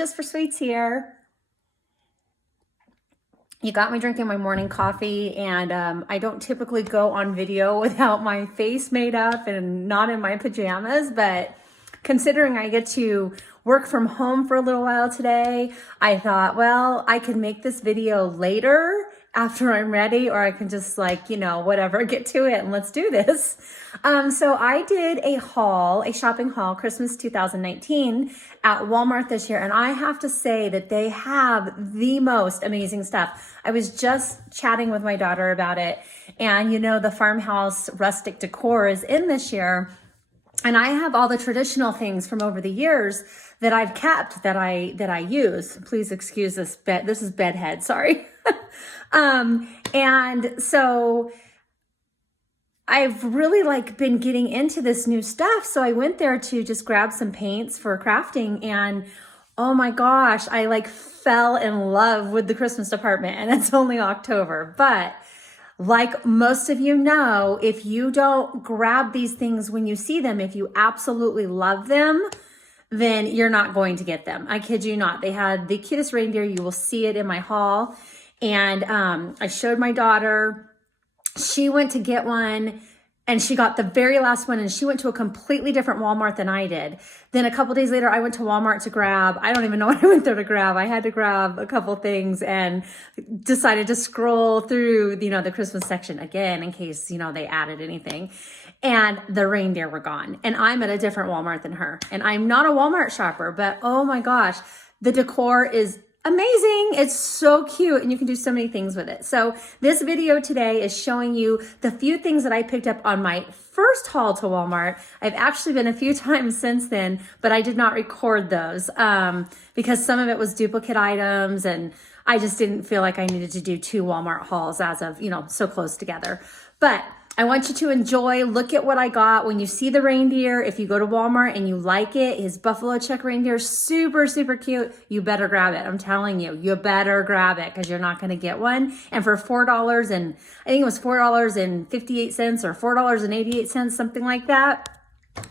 Just for Sweets here. You got me drinking my morning coffee, and I don't typically go on video without my face made up and not in my pajamas, but considering I get to work from home for a little while today, I thought, well, I can make this video later after I'm ready, or I can just whatever, get to it and let's do this. So I did a shopping haul, Christmas 2019 at Walmart this year. And I have to say that they have the most amazing stuff. I was just chatting with my daughter about it. And the Farmhouse rustic decor is in this year. And I have all the traditional things from over the years that I've kept that I use. Please excuse this bed. This is bedhead. Sorry. And so I've really been getting into this new stuff. So I went there to just grab some paints for crafting, and oh my gosh, I fell in love with the Christmas department, and it's only October. But like most of you know, if you don't grab these things when you see them, if you absolutely love them, then you're not going to get them. I kid you not. They had the cutest reindeer. You will see it in my haul. And I showed my daughter. She went to get one, and she got the very last one, and she went to a completely different Walmart than I did. Then a couple days later, I went to Walmart to grab, I don't even know what I went there to grab. I had to grab a couple things and decided to scroll through, the Christmas section again in case, they added anything. And the reindeer were gone. And I'm at a different Walmart than her. And I'm not a Walmart shopper, but oh my gosh, the decor is amazing. It's so cute, and you can do so many things with it. So this video today is showing you the few things that I picked up on my first haul to Walmart. I've actually been a few times since then, but I did not record those because some of it was duplicate items, and I just didn't feel like I needed to do 2 Walmart hauls as of, so close together. But I want you to enjoy, look at what I got. When you see the reindeer, if you go to Walmart and you like it, his buffalo check reindeer, super, super cute. You better grab it. I'm telling you, you better grab it because you're not going to get one. And for $4 and I think it was $4.58 or $4.88, something like that,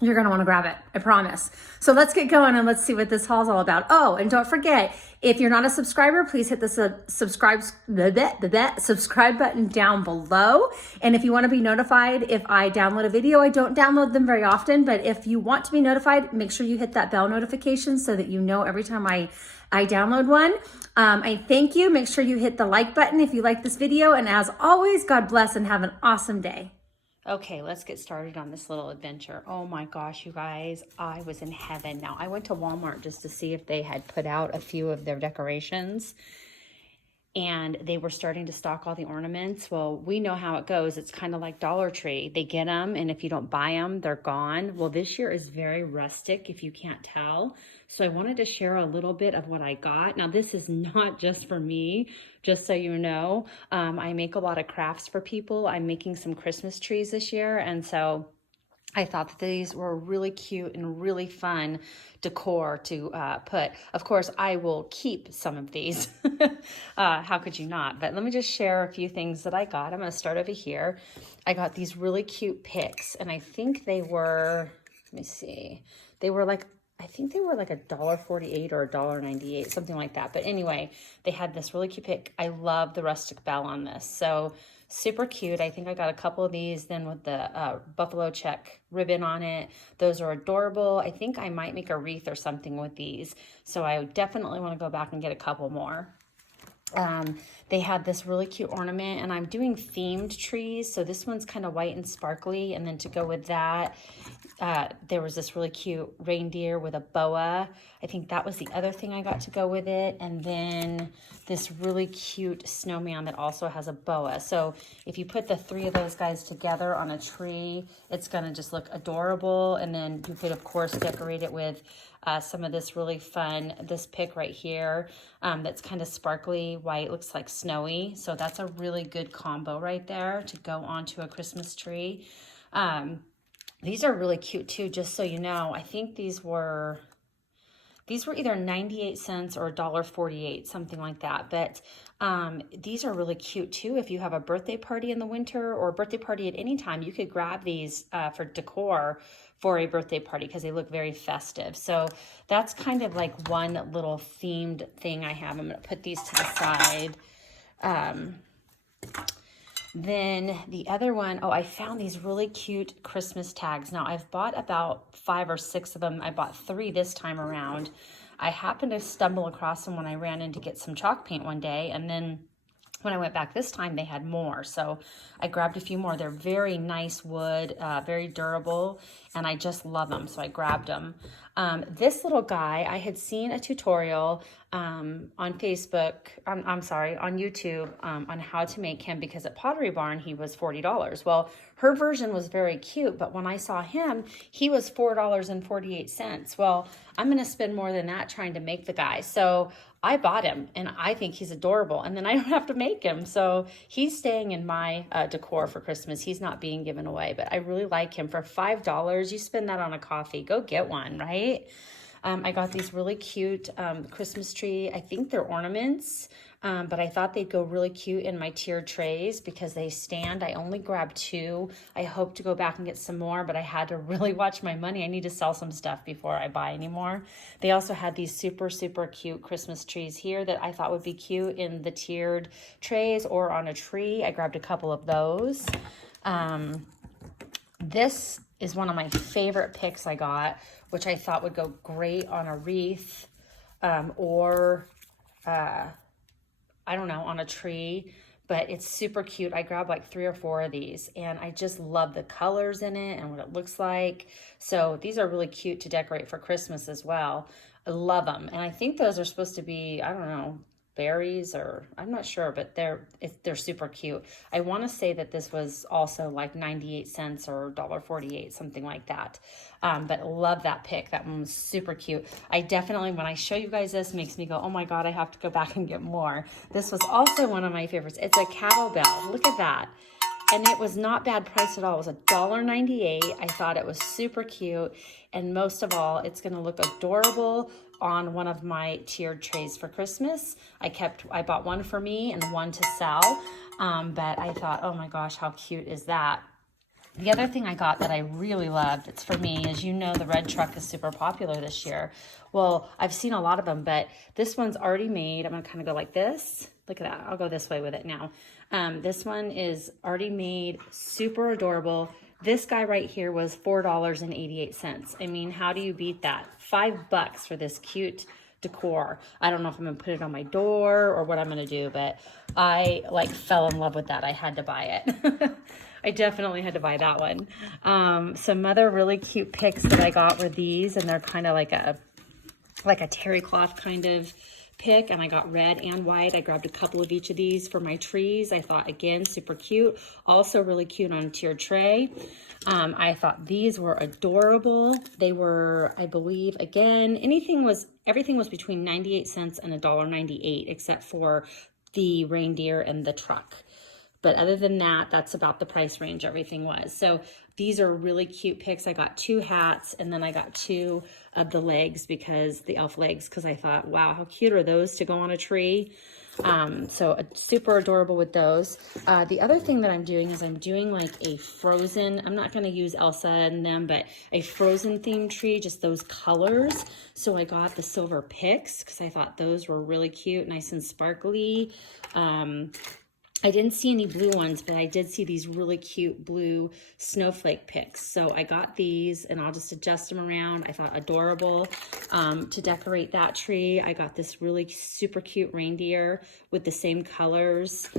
you're going to want to grab it. I promise. So let's get going and let's see what this haul's all about. Oh, and don't forget, if you're not a subscriber, please hit the subscribe button down below. And if you want to be notified if I download a video, I don't download them very often, but if you want to be notified, make sure you hit that bell notification so that you know every time I download one. I thank you. Make sure you hit the like button if you like this video. And as always, God bless and have an awesome day. Okay, let's get started on this little adventure. Oh my gosh, you guys, I was in heaven. Now, I went to Walmart just to see if they had put out a few of their decorations, and they were starting to stock all the ornaments. Well, we know how it goes. It's kind of like Dollar Tree. They get them, and if you don't buy them, they're gone. Well, this year is very rustic, if you can't tell. So I wanted to share a little bit of what I got. Now, this is not just for me, just so you know. I make a lot of crafts for people. I'm making some Christmas trees this year, and so I thought that these were really cute and really fun decor to put. Of course, I will keep some of these. How could you not? But let me just share a few things that I got. I'm going to start over here. I got these really cute picks, and I think they were, let me see, they were I think they were $1.48 or $1.98, something like that. But anyway, they had this really cute pick. I love the rustic bell on this. So super cute. I think I got a couple of these then with the buffalo check ribbon on it. Those are adorable. I think I might make a wreath or something with these. So I definitely want to go back and get a couple more. They had this really cute ornament, and I'm doing themed trees. So this one's kind of white and sparkly. And then to go with that, there was this really cute reindeer with a boa. I think that was the other thing I got to go with it. And then this really cute snowman that also has a boa. So if you put the 3 of those guys together on a tree, it's going to just look adorable. And then you could, of course, decorate it with some of this really fun, this pick right here that's kind of sparkly white, looks like snowy. So that's a really good combo right there to go onto a Christmas tree. These are really cute too, just so you know. I think these were These were either 98 cents or $1.48, something like that. But these are really cute too. If you have a birthday party in the winter or a birthday party at any time, you could grab these for decor for a birthday party because they look very festive. So that's kind of like one little themed thing I have. I'm going to put these to the side. Then the other one, oh, I found these really cute Christmas tags. Now I've bought about 5 or 6 of them. I bought 3 this time around. I happened to stumble across them when I ran in to get some chalk paint one day, and then when I went back this time, they had more. So I grabbed a few more. They're very nice wood, very durable, and I just love them. So I grabbed them. This little guy, I had seen a tutorial on Facebook, I'm sorry, on YouTube on how to make him, because at Pottery Barn, he was $40. Well, her version was very cute, but when I saw him, he was $4.48. Well, I'm going to spend more than that trying to make the guy. So I bought him, and I think he's adorable, and then I don't have to make him. So he's staying in my decor for Christmas. He's not being given away, but I really like him. For $5, you spend that on a coffee. Go get one, right? I got these really cute Christmas tree. I think they're ornaments, but I thought they'd go really cute in my tiered trays because they stand. I only grabbed 2. I hope to go back and get some more, but I had to really watch my money. I need to sell some stuff before I buy any more. They also had these super, super cute Christmas trees here that I thought would be cute in the tiered trays or on a tree. I grabbed a couple of those. This is one of my favorite picks I got, which I thought would go great on a wreath or I don't know, on a tree, but it's super cute. I grabbed like 3 or 4 of these, and I just love the colors in it and what it looks like. So these are really cute to decorate for Christmas as well. I love them. And I think those are supposed to be, I don't know, berries, or I'm not sure, but they're super cute. I want to say that this was also like 98 cents or $1.48, something like that. But love that pick. That one was super cute. I definitely, when I show you guys this, makes me go, oh my God, I have to go back and get more. This was also one of my favorites. It's a cattle bell. Look at that. And it was not bad price at all. It was $1.98. I thought it was super cute. And most of all, it's going to look adorable on one of my tiered trays for Christmas. I bought one for me and one to sell. But I thought, oh my gosh, how cute is that? The other thing I got that I really loved, it's for me, as you know, the red truck is super popular this year. Well, I've seen a lot of them, but this one's already made. I'm going to kind of go like this. Look at that. I'll go this way with it now. This one is already made, super adorable. This guy right here was $4.88. I mean, how do you beat that? $5 for this cute decor. I don't know if I'm going to put it on my door or what I'm going to do, but I like fell in love with that. I had to buy it. I definitely had to buy that one. Some other really cute picks that I got were these, and they're kind of like a terry cloth kind of pick, and I got red and white. I grabbed a couple of each of these for my trees. I thought, again, super cute. Also really cute on a tiered tray. I thought these were adorable. They were, I believe, again, everything was between 98 cents and $1.98, except for the reindeer and the truck. But other than that, that's about the price range everything was. So these are really cute picks. I got 2 hats, and then I got 2 of the legs, because the elf legs, because I thought, wow, how cute are those to go on a tree? So super adorable with those. The other thing that I'm doing is I'm doing like a Frozen, I'm not going to use Elsa and them, but a Frozen themed tree, just those colors. So I got the silver picks because I thought those were really cute, nice and sparkly. I didn't see any blue ones, but I did see these really cute blue snowflake picks. So I got these, and I'll just adjust them around. I thought adorable to decorate that tree. I got this really super cute reindeer with the same colors.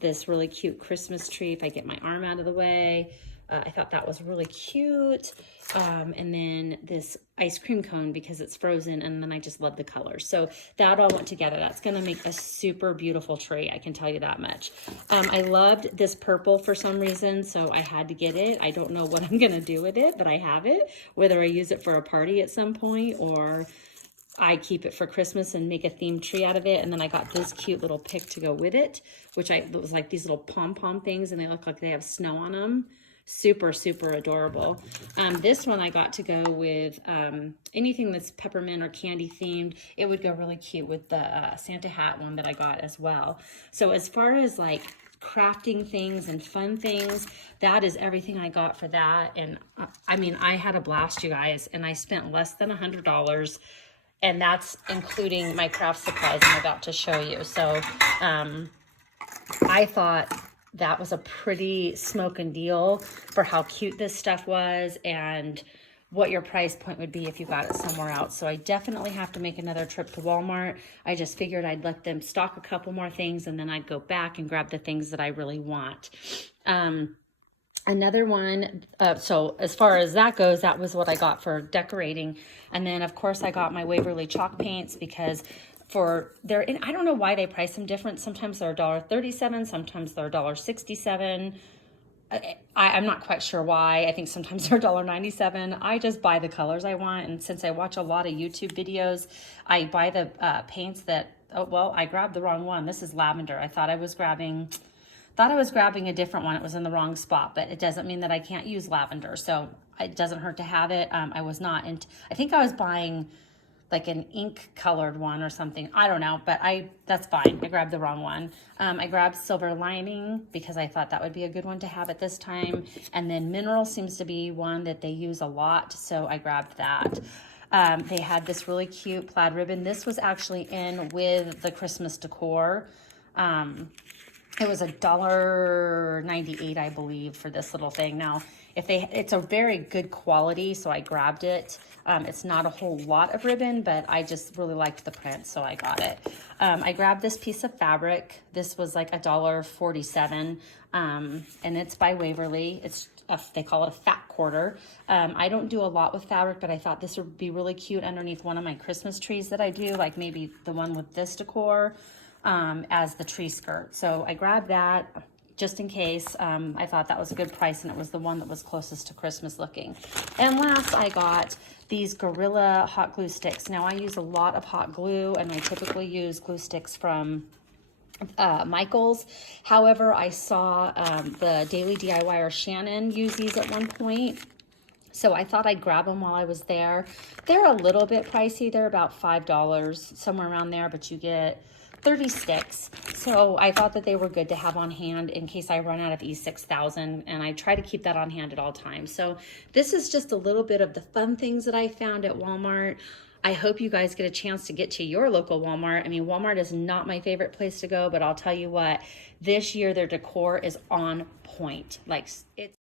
This really cute Christmas tree, if I get my arm out of the way. I thought that was really cute. And then this ice cream cone because it's frozen, and then I just love the colors. So that all went together. That's going to make a super beautiful tree, I can tell you that much. I loved this purple for some reason, so I had to get it. I don't know what I'm going to do with it, but I have it, whether I use it for a party at some point or I keep it for Christmas and make a themed tree out of it. And then I got this cute little pick to go with it, which it was like these little pom-pom things, and they look like they have snow on them. super, super adorable. This one I got to go with anything that's peppermint or candy themed. It would go really cute with the Santa hat one that I got as well. So as far as like crafting things and fun things, that is everything I got for that. And I mean, I had a blast, you guys, and I spent less than $100, and that's including my craft supplies I'm about to show you. So I thought that was a pretty smoking deal for how cute this stuff was and what your price point would be if you got it somewhere else. So I definitely have to make another trip to Walmart. I just figured I'd let them stock a couple more things, and then I'd go back and grab the things that I really want. Another one, so as far as that goes, that was what I got for decorating. And then of course I got my Waverly chalk paints because and I don't know why they price them different. Sometimes they're $1.37, sometimes they're $1.67. I'm not quite sure why. I think sometimes they're $1.97. I just buy the colors I want, and since I watch a lot of YouTube videos, I buy the paints that, oh well, I grabbed the wrong one. This is lavender. I thought I was grabbing a different one. It was in the wrong spot, but it doesn't mean that I can't use lavender. So it doesn't hurt to have it. I was not, and I think I was buying like an ink colored one or something. I don't know, but that's fine. I grabbed the wrong one. I grabbed Silver Lining because I thought that would be a good one to have at this time. And then Mineral seems to be one that they use a lot, so I grabbed that. They had this really cute plaid ribbon. This was actually in with the Christmas decor. It was $1.98, I believe, for this little thing. Now, it's a very good quality, so I grabbed it. It's not a whole lot of ribbon, but I just really liked the print, so I got it. I grabbed this piece of fabric. This was like $1.47, and it's by Waverly. They call it a fat quarter. I don't do a lot with fabric, but I thought this would be really cute underneath one of my Christmas trees that I do, like maybe the one with this decor. As the tree skirt. So I grabbed that just in case. I thought that was a good price, and it was the one that was closest to Christmas looking. And last, I got these Gorilla hot glue sticks. Now I use a lot of hot glue, and I typically use glue sticks from Michael's. However, I saw the Daily DIYer Shannon use these at one point. So I thought I'd grab them while I was there. They're a little bit pricey. They're about $5, somewhere around there, but you get 30 sticks. So I thought that they were good to have on hand in case I run out of E6000, and I try to keep that on hand at all times. So this is just a little bit of the fun things that I found at Walmart. I hope you guys get a chance to get to your local Walmart. I mean, Walmart is not my favorite place to go, but I'll tell you what, this year their decor is on point. Like, it's